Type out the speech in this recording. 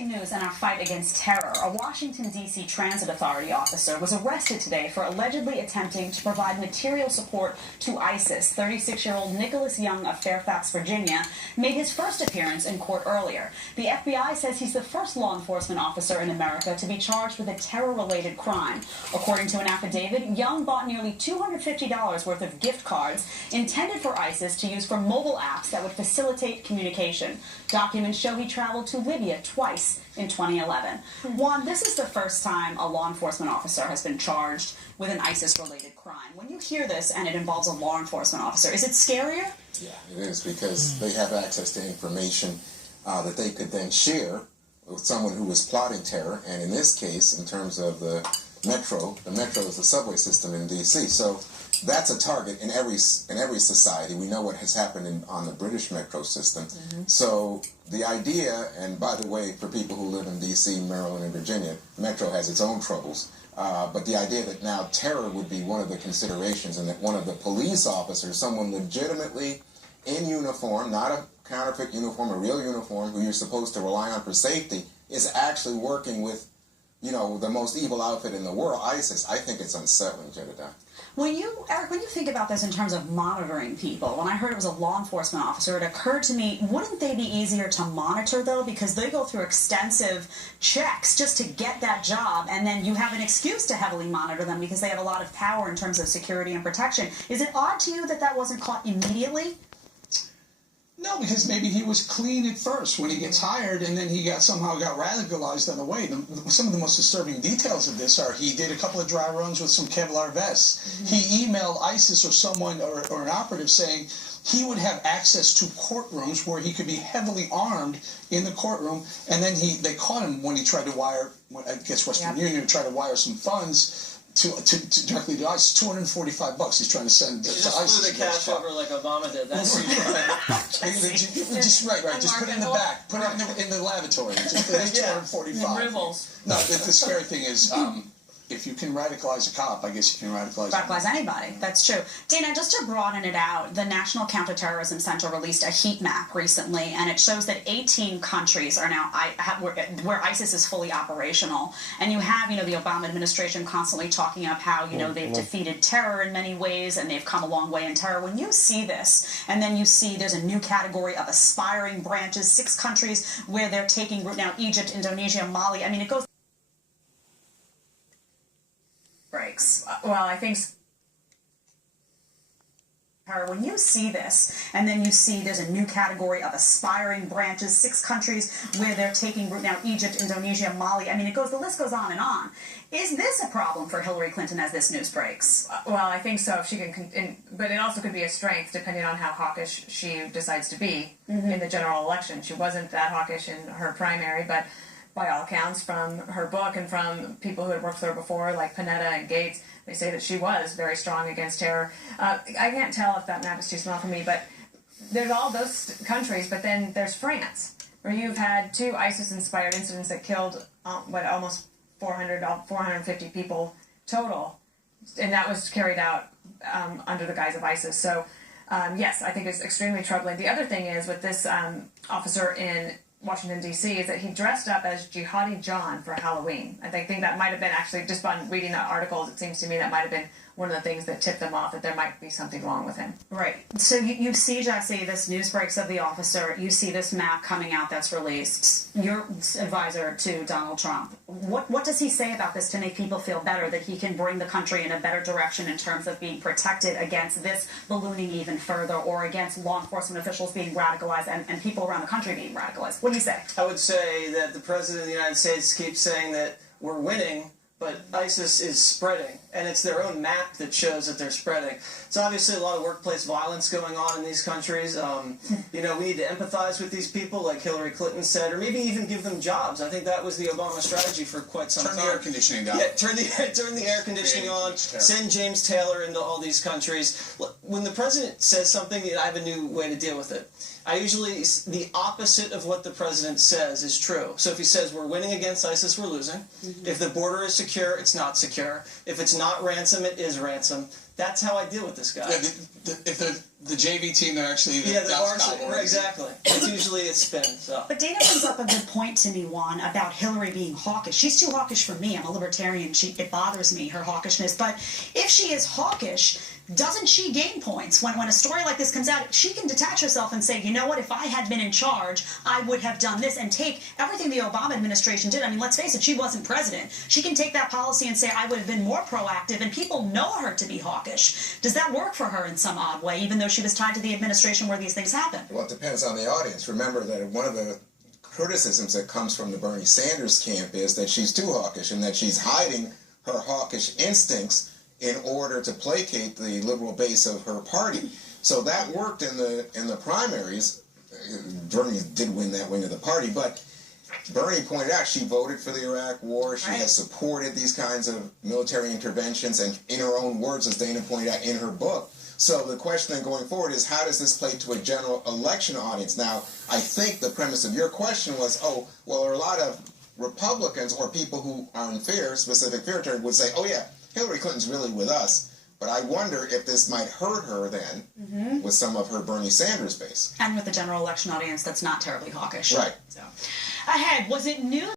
Breaking news in our fight against terror. A Washington, D.C. Transit Authority officer was arrested today for allegedly attempting to provide material support to ISIS. 36-year-old Nicholas Young of Fairfax, Virginia, made his first appearance in court earlier. The FBI says he's the first law enforcement officer in America to be charged with a terror-related crime. According to an affidavit, Young bought nearly $250 worth of gift cards intended for ISIS to use for mobile apps that would facilitate communication. Documents show he traveled to Libya twice in 2011. Juan, this is the first time a law enforcement officer has been charged with an ISIS-related crime. When you hear this and it involves a law enforcement officer, is it scarier? Yeah, it is, because they have access to information that they could then share with someone who was plotting terror. And in this case, in terms of the metro is the subway system in D.C. So that's a target in every society. We know what has happened on the British metro system. So the idea, and by the way, for people who live in D.C., Maryland, and Virginia, metro has its own troubles. But the idea that now terror would be one of the considerations, and that one of the police officers, someone legitimately in uniform, not a counterfeit uniform, a real uniform, who you're supposed to rely on for safety, is actually working with, you know, the most evil outfit in the world, ISIS. I think it's unsettling, Jedediah. Eric, when you think about this in terms of monitoring people, when I heard it was a law enforcement officer, it occurred to me, wouldn't they be easier to monitor, though? Because they go through extensive checks just to get that job, and then you have an excuse to heavily monitor them because they have a lot of power in terms of security and protection. Is it odd to you that that wasn't caught immediately? No, because maybe he was clean at first when he gets hired, and then he somehow got radicalized on the way. Some of the most disturbing details of this are he did a couple of dry runs with some Kevlar vests. He emailed ISIS or someone or an operative saying he would have access to courtrooms where he could be heavily armed in the courtroom, and then they caught him when he tried to wire, I guess Western Union, tried to wire some funds to directly to ISIS. $245 he's trying to send to ISIS. He just flew the cash over like Obama did. That's just right. Just put it in the back. Put it in the lavatory. Just $245. No, the scary thing is, if you can radicalize a cop, I guess you can radicalize anybody. That's true. Dana, just to broaden it out, the National Counterterrorism Center released a heat map recently, and it shows that 18 countries are now where ISIS is fully operational. And you have, the Obama administration constantly talking up how, they've defeated terror in many ways, and they've come a long way in terror. When you see this, and then you see there's a new category of aspiring branches, 6 countries where they're taking root now: Egypt, Indonesia, Mali. I mean, it goes. Breaks. Well, I think when you see this, and then you see there's a new category of aspiring branches, 6 countries where they're taking root now: Egypt, Indonesia, Mali. I mean, the list goes on and on. Is this a problem for Hillary Clinton as this news breaks? Well, I think so. If she can, but it also could be a strength depending on how hawkish she decides to be in the general election. She wasn't that hawkish in her primary, but by all accounts, from her book and from people who had worked with her before, like Panetta and Gates, they say that she was very strong against terror. I can't tell if that map is too small for me, but there's all those countries, but then there's France, where you've had 2 ISIS-inspired incidents that killed, almost 450 people total, and that was carried out under the guise of ISIS. So, yes, I think it's extremely troubling. The other thing is, with this officer in Washington, D.C., is that he dressed up as Jihadi John for Halloween. I think that might have been, actually, just by reading the articles, it seems to me that might have been one of the things that tipped them off that there might be something wrong with him. Right. So you see, Jesse, this news breaks of the officer. You see this map coming out that's released. Your advisor to Donald Trump. What does he say about this to make people feel better, that he can bring the country in a better direction in terms of being protected against this ballooning even further, or against law enforcement officials being radicalized and people around the country being radicalized? What do you say? I would say that the President of the United States keeps saying that we're winning, but ISIS is spreading, and it's their own map that shows that they're spreading. So obviously a lot of workplace violence going on in these countries. We need to empathize with these people, like Hillary Clinton said, or maybe even give them jobs. I think that was the Obama strategy for quite some time. Turn the air conditioning down. Yeah, turn the air conditioning on. Send James Taylor into all these countries. When the president says something, I have a new way to deal with it. The opposite of what the president says is true. So if he says we're winning against ISIS, we're losing. If the border is secure, it's not secure. If it's not ransom, it is ransom. That's how I deal with this guy. Yeah, if The JV team, they're actually the Yeah, the Dallas varsity. Cowboys. Right, exactly. It's usually a spin. So. But Dana brings up a good point to me, Juan, about Hillary being hawkish. She's too hawkish for me. I'm a libertarian. It bothers me, her hawkishness. But if she is hawkish, doesn't she gain points? When a story like this comes out, she can detach herself and say, you know what, if I had been in charge, I would have done this, and take everything the Obama administration did. I mean, let's face it, she wasn't president. She can take that policy and say, I would have been more proactive, and people know her to be hawkish. Does that work for her in some odd way, even though she was tied to the administration where these things happen? Well, it depends on the audience. Remember that one of the criticisms that comes from the Bernie Sanders camp is that she's too hawkish and that she's hiding her hawkish instincts in order to placate the liberal base of her party. So that worked in the primaries. Bernie did win that wing of the party, but Bernie pointed out she voted for the Iraq War. She has supported these kinds of military interventions, and in her own words, as Dana pointed out in her book. So the question then going forward is, how does this play to a general election audience? Now, I think the premise of your question was, oh, well, there are a lot of Republicans or people who are in fear, specific fear territory, would say, oh yeah, Hillary Clinton's really with us. But I wonder if this might hurt her then with some of her Bernie Sanders base. And with the general election audience that's not terribly hawkish. Right. So, ahead, was it news?